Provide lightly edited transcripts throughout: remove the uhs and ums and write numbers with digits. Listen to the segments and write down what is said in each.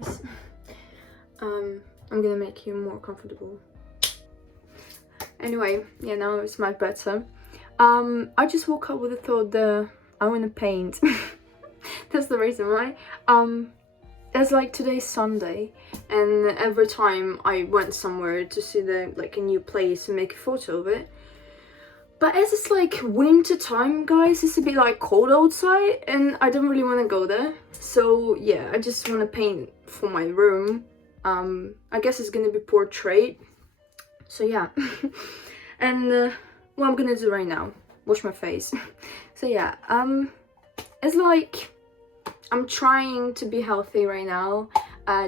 guys. I'm gonna make you more comfortable. Anyway, yeah, now it's much better. I just woke up with the thought that I want to paint. That's the reason why. It's like today's Sunday, and every time I went somewhere to see a new place and make a photo of it. But as it's like winter time, guys, it's a bit like cold outside, and I don't really want to go there. So yeah, I just want to paint for my room. I guess it's gonna be portrait. So yeah, and what I'm gonna do right now, wash my face. So yeah, it's like I'm trying to be healthy right now,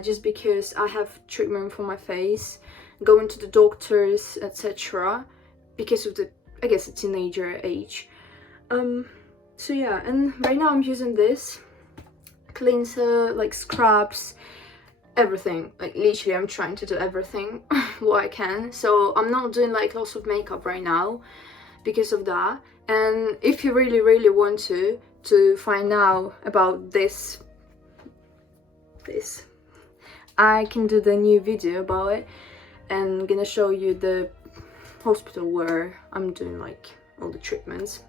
just because I have treatment for my face, going to the doctors, etc. because of the, I guess, a teenager age. So yeah, and right now I'm using this cleanser, like scrubs, everything. Like literally I'm trying to do everything what I can. So I'm not doing like lots of makeup right now because of that. And if you really want to find out about this, I can do the new video about it, and I'm gonna show you the hospital where I'm doing like all the treatments.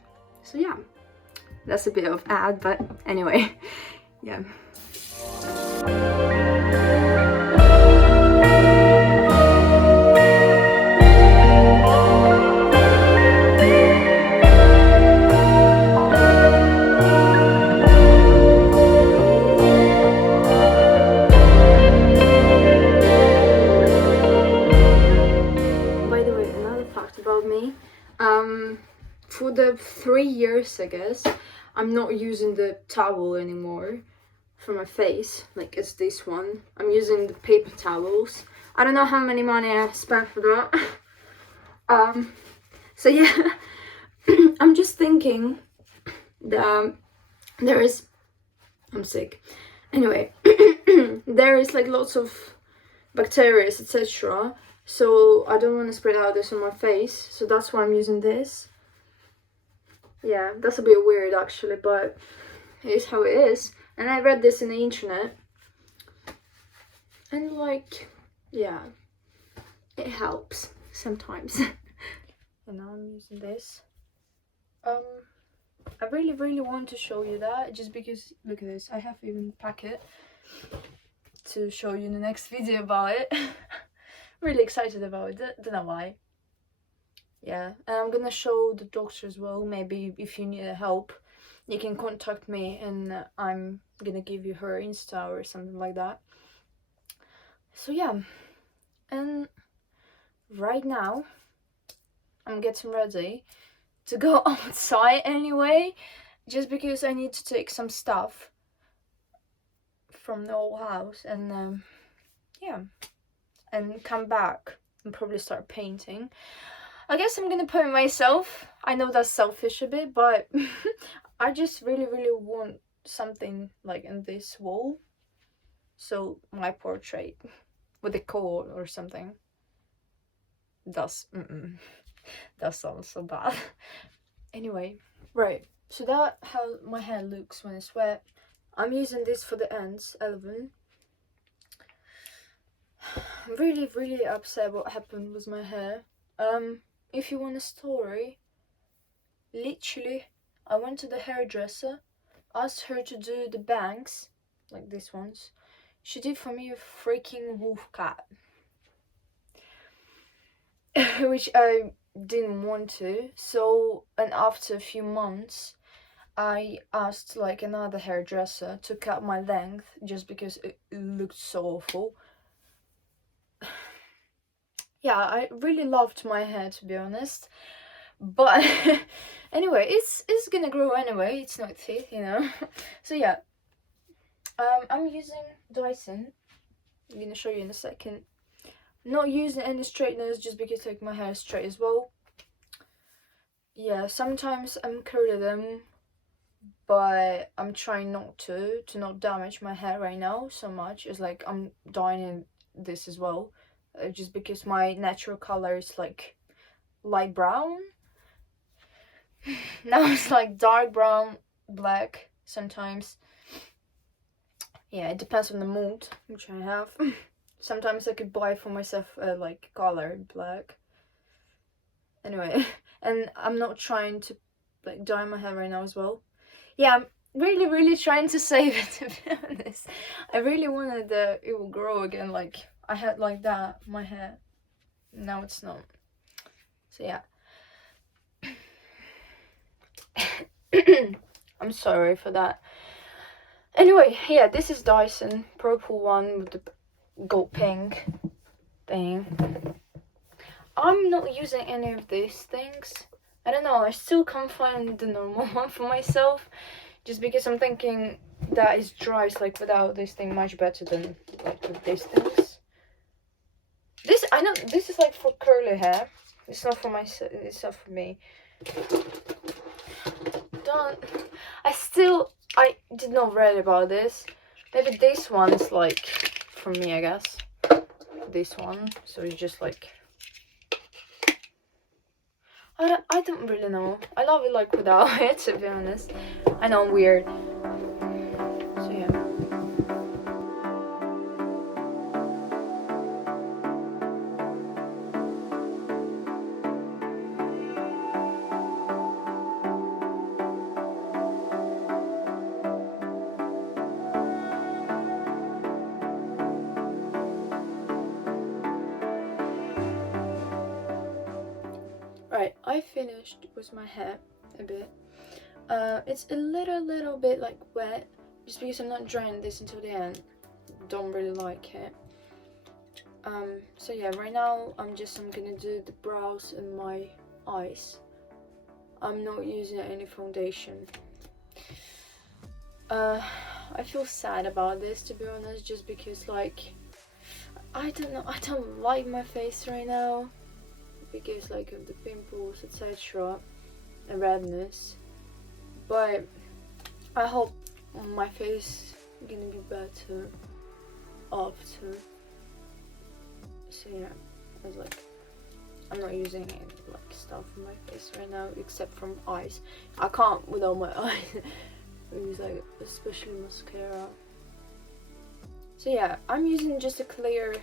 So yeah, that's a bit of ad, but anyway, yeah. About me, for the 3 years, I guess, I'm not using the towel anymore for my face, like it's this one. I'm using the paper towels. I don't know how many money I spent for that. So yeah, I'm just thinking that I'm sick. Anyway, there is like lots of bacteria, etc. So I don't want to spread out this on my face, so that's why I'm using this. Yeah, that's a bit weird actually, but it is how it is. And I read this in the internet, and like, yeah, it helps sometimes. And now I'm using this. I really want to show you that, just because, look at this, I have even packet to show you in the next video about it. Really excited about it, don't know why. Yeah, and I'm gonna show the doctor as well. Maybe if you need help, you can contact me, and I'm gonna give you her Insta or something like that. So yeah, and right now I'm getting ready to go outside anyway, just because I need to take some stuff from the old house, and yeah, and come back and probably start painting. I guess I'm gonna paint myself. I know that's selfish a bit, but I just really want something like in this wall. So my portrait with a cord or something. That sounds so bad. Anyway, right. So that's how my hair looks when it's wet. I'm using this for the ends, 11. I'm really upset what happened with my hair. If you want a story, literally, I went to the hairdresser, asked her to do the bangs, like these ones. She did for me a freaking wolf cut, which I didn't want to. So, and after a few months, I asked like another hairdresser to cut my length, just because it looked so awful. Yeah, I really loved my hair, to be honest, but anyway, it's gonna grow anyway. It's not teeth, you know. So yeah, I'm using Dyson. I'm gonna show you in a second. Not using any straighteners, just because like my hair is straight as well. Yeah, sometimes I'm curling them, but I'm trying not to not damage my hair right now so much. It's like I'm dyeing this as well, just because my natural color is like light brown. Now it's like dark brown, black sometimes. yeah, it depends on the mood which I have. Sometimes I could buy for myself like color black. Anyway, and I'm not trying to like dye my hair right now as well. Yeah, I'm really trying to save it, to be honest. I really wanted that it will grow again, like I had like that, my hair. Now it's not. So yeah. I'm sorry for that. Anyway, yeah, this is Dyson purple one with the gold pink thing. I'm not using any of these things. I don't know, I still can't find the normal one for myself, just because I'm thinking that is dries like without this thing much better than like with these things. This, I know this is like for curly hair. It's not for myself, it's not for me. I did not read about this. Maybe this one is like for me, I guess. This one, so it's just like I don't really know. I love it like without it, to be honest. I know I'm weird. So yeah. Right, I finished with my hair a bit. It's a little bit like wet, just because I'm not drying this until the end. Don't really like it. So yeah, right now I'm gonna do the brows and my eyes. I'm not using any foundation. I feel sad about this, to be honest, just because like I don't know, I don't like my face right now because like of the pimples, etc. and redness, but I hope my face is gonna be better after. So yeah, I was like, I'm not using any like stuff on my face right now except from eyes. I can't without my eyes. Use like especially mascara. So yeah, I'm using just a clear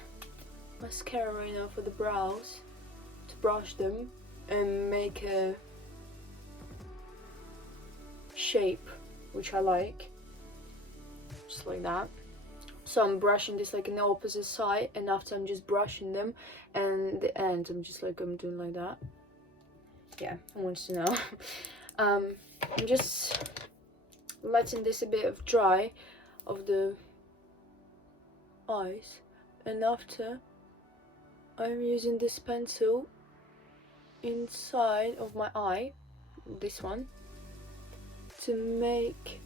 mascara right now for the brows to brush them and make a shape which I like, just like that. So I'm brushing this like in the opposite side, and after I'm just brushing them, and the end I'm just like I'm doing like that. Yeah, I want to know. I'm just letting this a bit of dry of the eyes, and after I'm using this pencil inside of my eye, this one, to make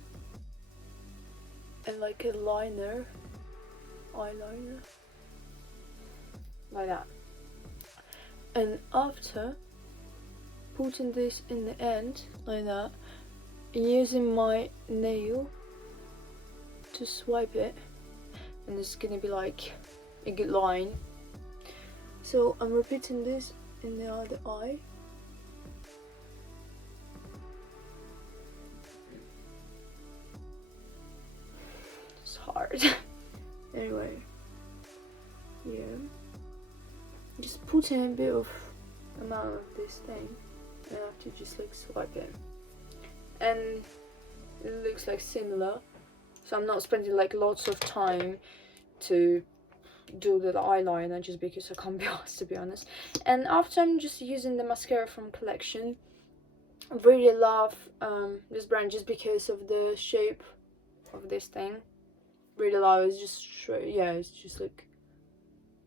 like a eyeliner like that, and after putting this in the end like that and using my nail to swipe it, and it's gonna be like a good line. So I'm repeating this in the other eye. It's hard. Anyway, yeah, just putting a bit of amount of this thing, and I have to just like swipe it, and it looks like similar. So I'm not spending like lots of time to do the eyeliner just because I can't be asked, to be honest. And after I'm just using the mascara from Collection. I really love this brand just because of the shape of this thing. Really love it. It's just yeah, it's just like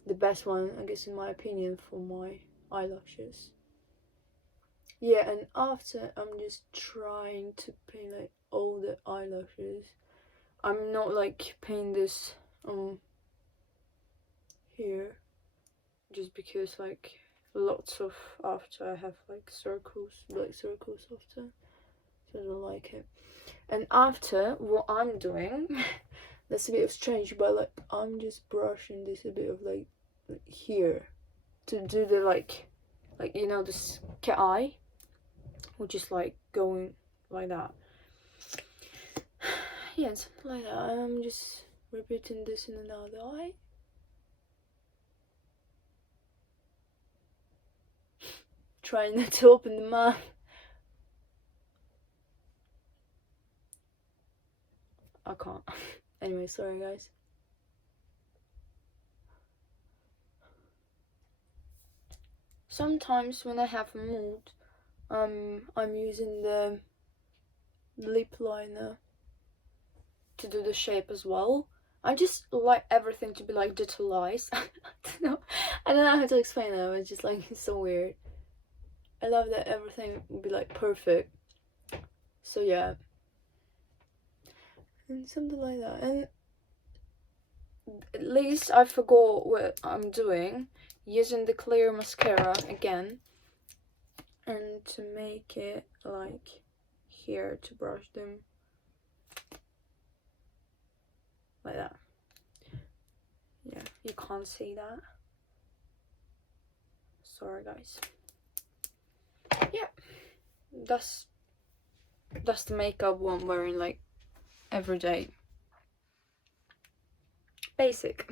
the best one, I guess, in my opinion, for my eyelashes. Yeah, and after I'm just trying to paint like all the eyelashes. I'm not like paint this here, just because like lots of after I have like circles, black circles after, so I don't like it. And after, what I'm doing, that's a bit of strange, but like I'm just brushing this a bit of like here to do the like you know, this cat eye, which is like going like that. Yeah, something like that. I'm just Repeating this in another eye. Trying not to open the mouth. I can't. Anyway, sorry guys. Sometimes when I have a mood, I'm using the lip liner to do the shape as well. I just like everything to be like detailized. I don't know how to explain it. It's just like it's so weird. I love that everything would be like perfect. So yeah, and something like that. And at least I forgot what I'm doing, using the clear mascara again, and to make it like here to brush them like that. Yeah, you can't see that. Sorry guys. Yeah, that's the makeup I'm wearing like every day. Basic.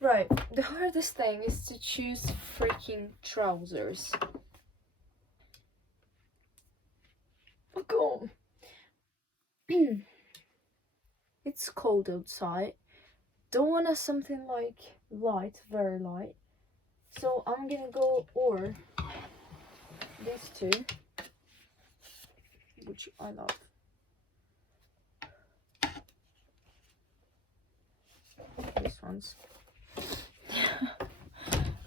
Right, the hardest thing is to choose freaking trousers. Oh god. It's cold outside. Don't want something like light, very light. So I'm gonna go or these two, which I love. These ones.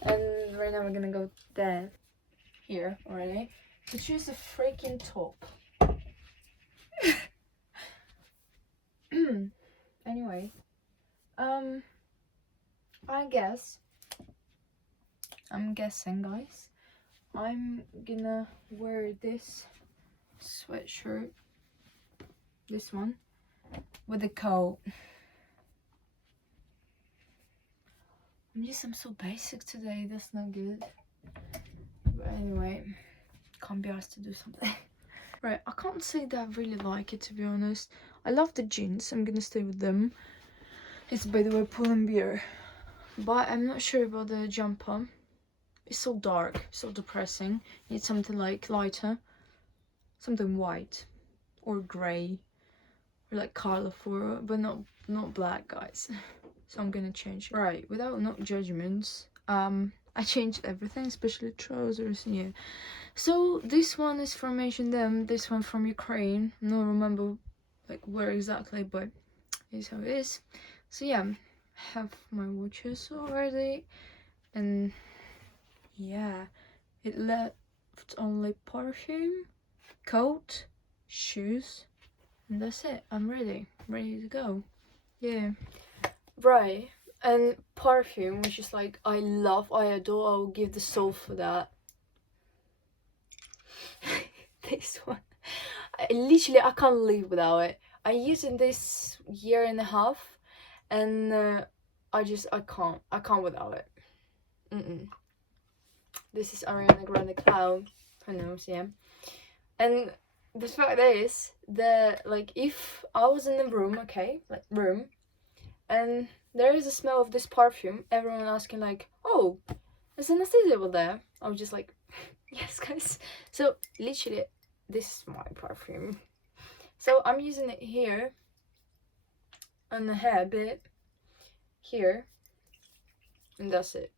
And right now we're gonna go there. Here already. To choose a freaking top. Anyway. I'm guessing guys, I'm gonna wear this sweatshirt, this one, with a coat. I'm so basic today, that's not good. But anyway, can't be asked to do something. Right, I can't say that I really like it, to be honest. I love the jeans, I'm gonna stay with them. It's by the way Pull&Bear. But I'm not sure about the jumper. It's so dark, so depressing. Need something like lighter. Something white. Or grey. Or like colorful, but not black, guys. So I'm gonna change. Right, without no judgments, I changed everything, especially trousers. Yeah. So this one is from H&M, this one from Ukraine. I don't remember like where exactly, but it's how it is. So yeah, I have my watches already, and yeah, it left only perfume, coat, shoes, and that's it. I'm ready to go. Yeah. Right, and perfume, which is like I adore, I will give the soul for that. This one, I can't live without it. I used it this year and a half, and I can't without it. This is Ariana Grande Cloud. Who knows? Yeah. And the fact is that like if I was in the room, okay, like room, and there is a smell of this perfume, everyone asking like, "Oh, is Anastasia over there?" I was just like, "Yes, guys." So literally, this is my perfume. So I'm using it here on the hair bit, here, and that's it.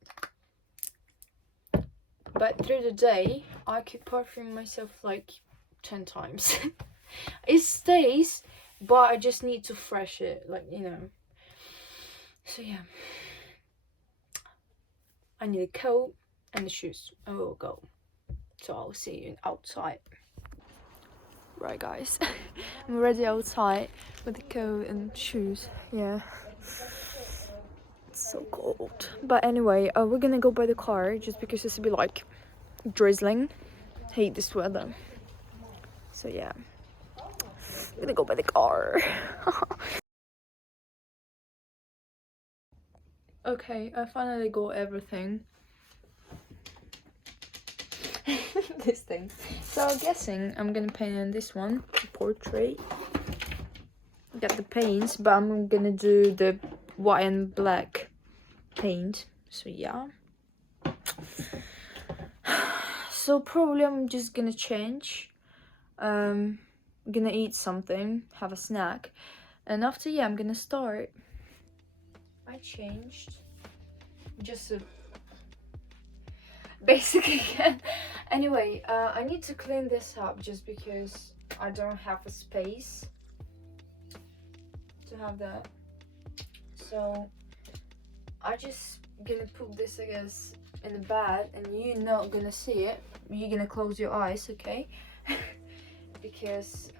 But through the day, I could perfume myself like 10 times. It stays, but I just need to fresh it, like, you know. So yeah, I need a coat and the shoes. I will go. So I'll see you outside. Right guys, I'm already outside with the coat and shoes. Yeah, it's so cold. But anyway, we're gonna go by the car just because it's a bit like drizzling. Hate this weather. So yeah, I'm gonna go by the car. Okay, I finally got everything. This thing. So I'm guessing I'm gonna paint in this one, the portrait. get the paints, but I'm gonna do the white and black paint. So yeah. So probably I'm just gonna change. I'm gonna eat something, have a snack, and after, yeah, I'm gonna start. I changed just a basically. Anyway, I need to clean this up just because I don't have a space to have that. So I just gonna put this, I guess, in the bag, and you're not gonna see it. You're gonna close your eyes, okay? Because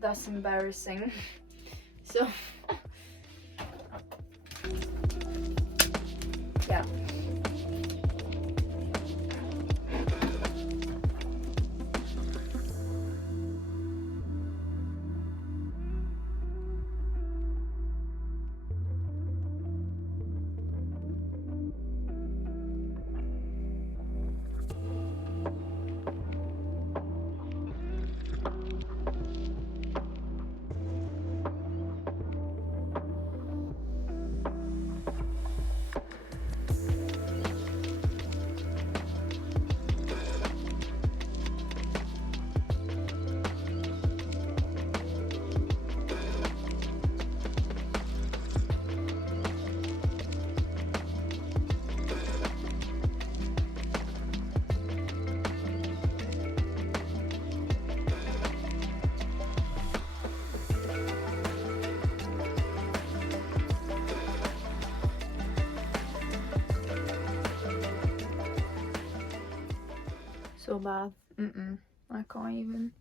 that's embarrassing. So yeah. So bad. I can't even.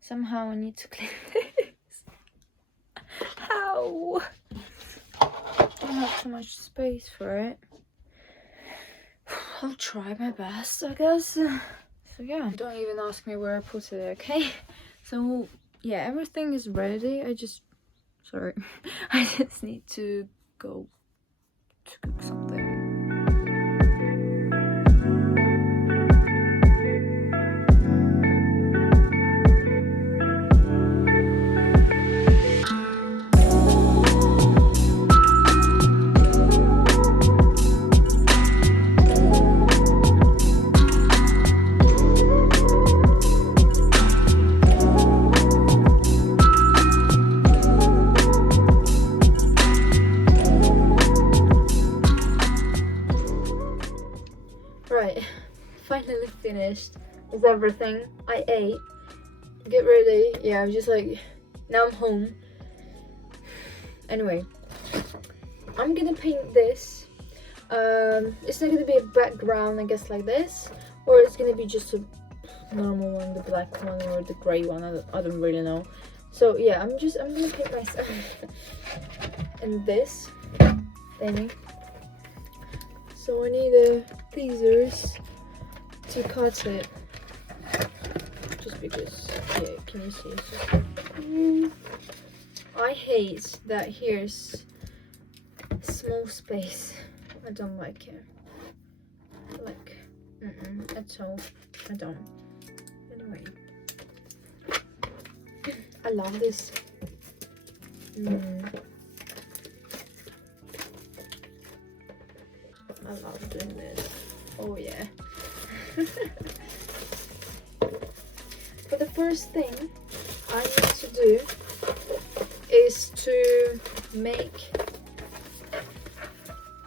Somehow I need to clean this. How? I don't have too much space for it. I'll try my best, I guess. So yeah, don't even ask me where I put it, okay? So yeah, everything is ready. Sorry, I just need to go to cook something. Right, finally finished with everything. I ate, get ready. Yeah, I was just like, now I'm home. Anyway, I'm gonna paint this. It's not gonna be a background, I guess, like this, or it's gonna be just a normal one, the black one or the grey one. I don't really know. So yeah, I'm gonna paint myself in this thing. So I need tweezers to cut it, just because, yeah, can you see? It's just, I hate that here's small space. I don't like it. Like, at all. I don't. Anyway, I love this. I love doing this. Oh yeah. But the first thing I need to do is to make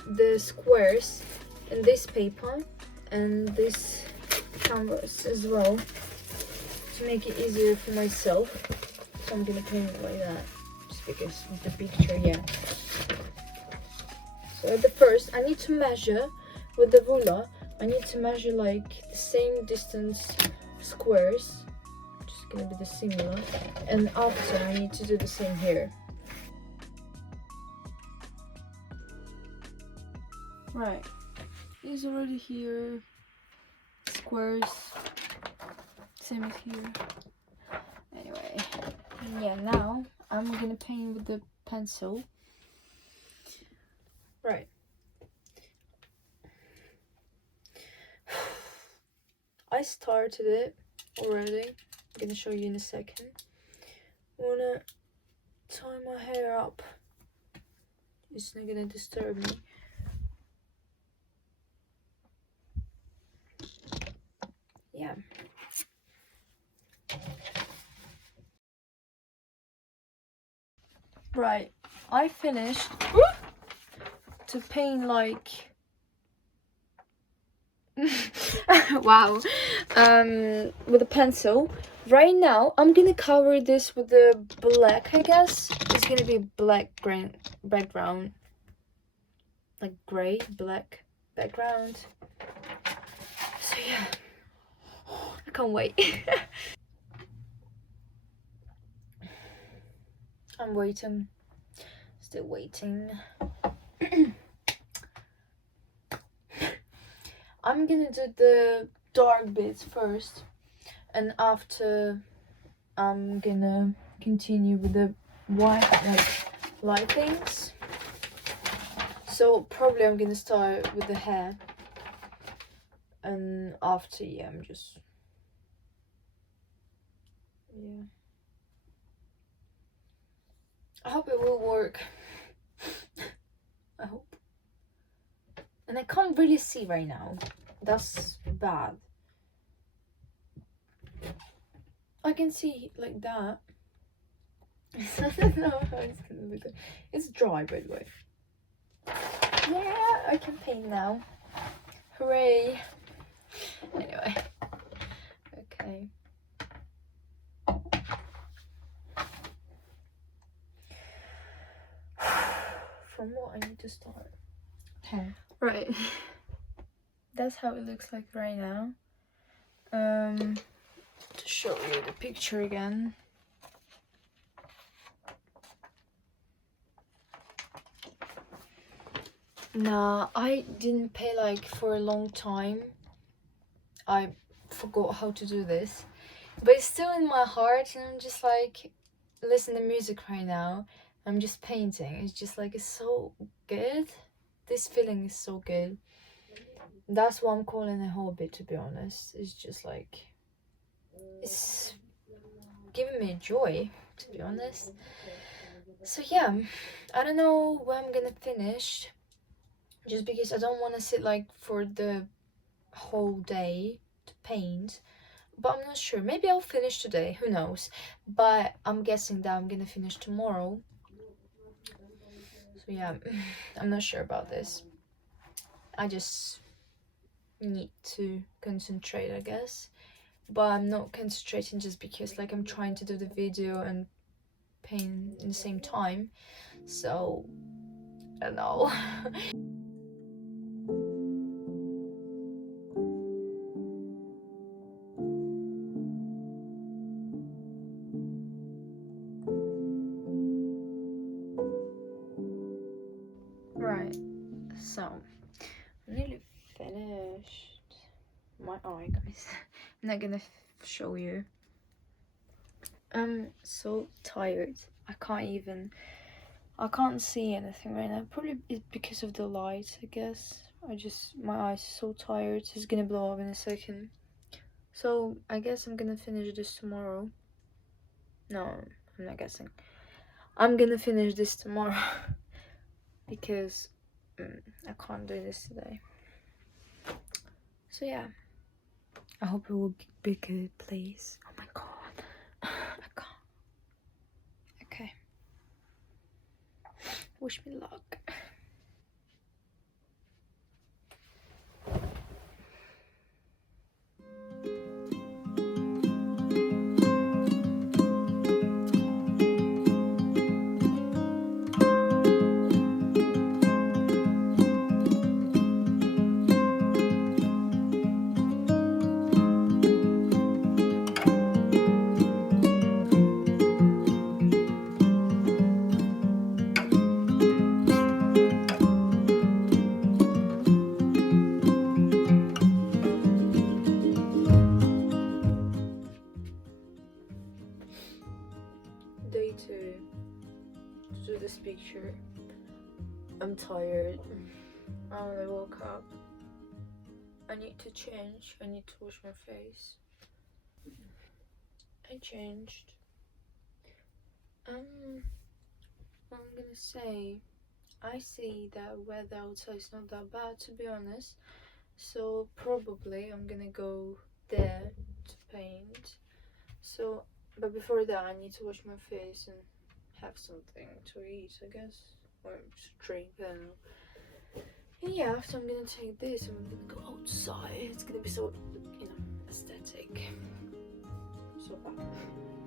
the squares in this paper and this canvas as well, to make it easier for myself. So I'm gonna paint it like that, just because of the picture here. So at the first, I need to measure with the ruler. I need to measure like the same distance squares, which is gonna be the similar, and after I need to do the same here. Right, it's already here. Squares, same as here. Anyway, yeah, now I'm gonna paint with the pencil. Right. I started it already. I'm gonna show you in a second. Wanna tie my hair up. It's not gonna disturb me. Yeah. Right, I finished to paint like wow, with a pencil. Right now I'm gonna cover this with the black. I guess it's gonna be black background, like gray black background. So yeah, I can't wait. I'm waiting, still waiting. I'm gonna do the dark bits first, and after I'm gonna continue with the white, like light things. So probably I'm gonna start with the hair, and after, yeah, I'm just, yeah. I hope it will work. I hope. And I can't really see right now. That's bad. I can see like that. I don't know how it's gonna look like. It's dry, by the way. Yeah, I can paint now. Hooray! Anyway, okay. From what I need to start? Okay. Right. That's how it looks like right now. To show you the picture again. Nah, I didn't pay like for a long time. I forgot how to do this, but it's still in my heart, and I'm just like, listen to music right now. I'm just painting. It's just like, it's so good. This feeling is so good. That's what I'm calling a hobby, to be honest. It's just like, it's giving me joy, to be honest. So yeah, I don't know when I'm gonna finish, just because I don't want to sit like for the whole day to paint, but I'm not sure. Maybe I'll finish today, who knows, but I'm guessing that I'm gonna finish tomorrow. So yeah, I'm not sure about this. I just need to concentrate, I guess, but I'm not concentrating just because like I'm trying to do the video and paint in the same time, so I don't know. Right, so I'm nearly finished. My eye, guys. I'm not gonna show you. I'm so tired. I can't see anything right now. Probably it's because of the light, I guess. My eyes are so tired. It's gonna blow up in a second. So I guess I'm gonna finish this tomorrow. No, I'm not guessing. I'm gonna finish this tomorrow because I can't do this today. So yeah, I hope it will be good, please. Oh my god, I can't. Okay, wish me luck. Day 2 to do this picture. I'm tired. I woke up. I need to change. I need to wash my face. I changed. I'm gonna say, I see that weather outside is not that bad, to be honest. So probably I'm gonna go there to paint. So, but before that, I need to wash my face and have something to eat, I guess, or just drink. I don't know. And yeah, after I'm gonna take this, I'm gonna go outside. It's gonna be so, aesthetic. So bad.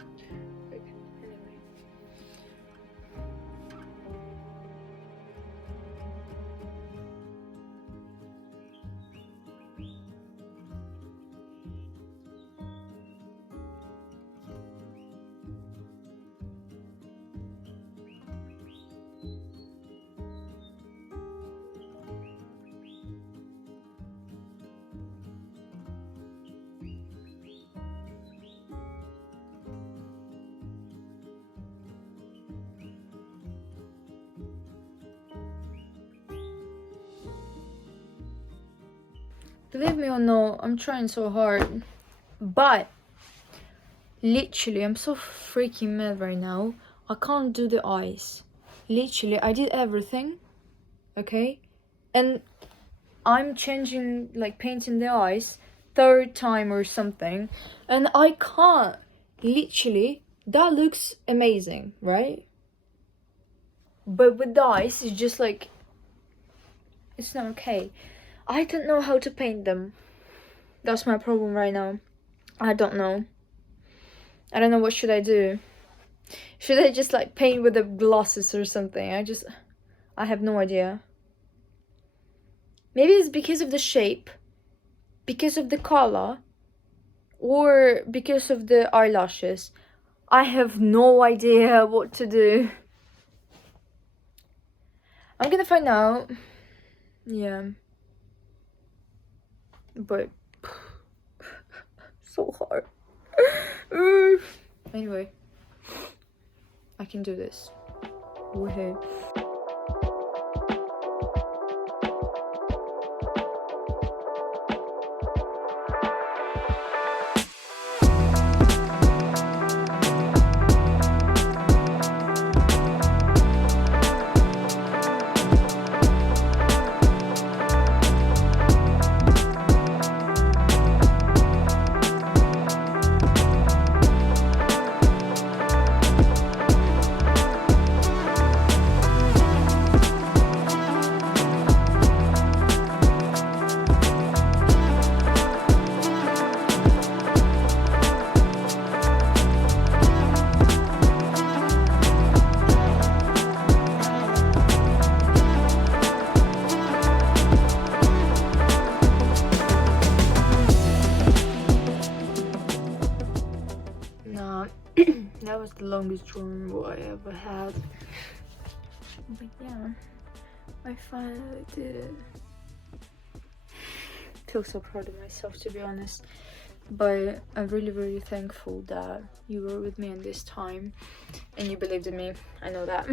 Okay, anyway. Believe me or no, I'm trying so hard, but literally, I'm so freaking mad right now. I can't do the eyes. Literally, I did everything, okay? And I'm changing, like painting the eyes, third time or something, and I can't. Literally, that looks amazing, right? But with the eyes, it's just like, it's not okay. I don't know how to paint them. That's my problem right now. I don't know. I don't know what should I do. Should I just like paint with the glosses or something? I have no idea. Maybe it's because of the shape, because of the color, or because of the eyelashes. I have no idea what to do. I'm gonna find out. Yeah. But so hard. Anyway, I can do this. Woohoo. That was the longest drawing I ever had. But yeah, I finally did it. Feel so proud of myself, to be honest. But I'm really thankful that you were with me in this time and you believed in me. I know that.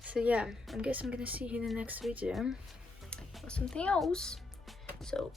So yeah, I guess I'm gonna see you in the next video or something else. So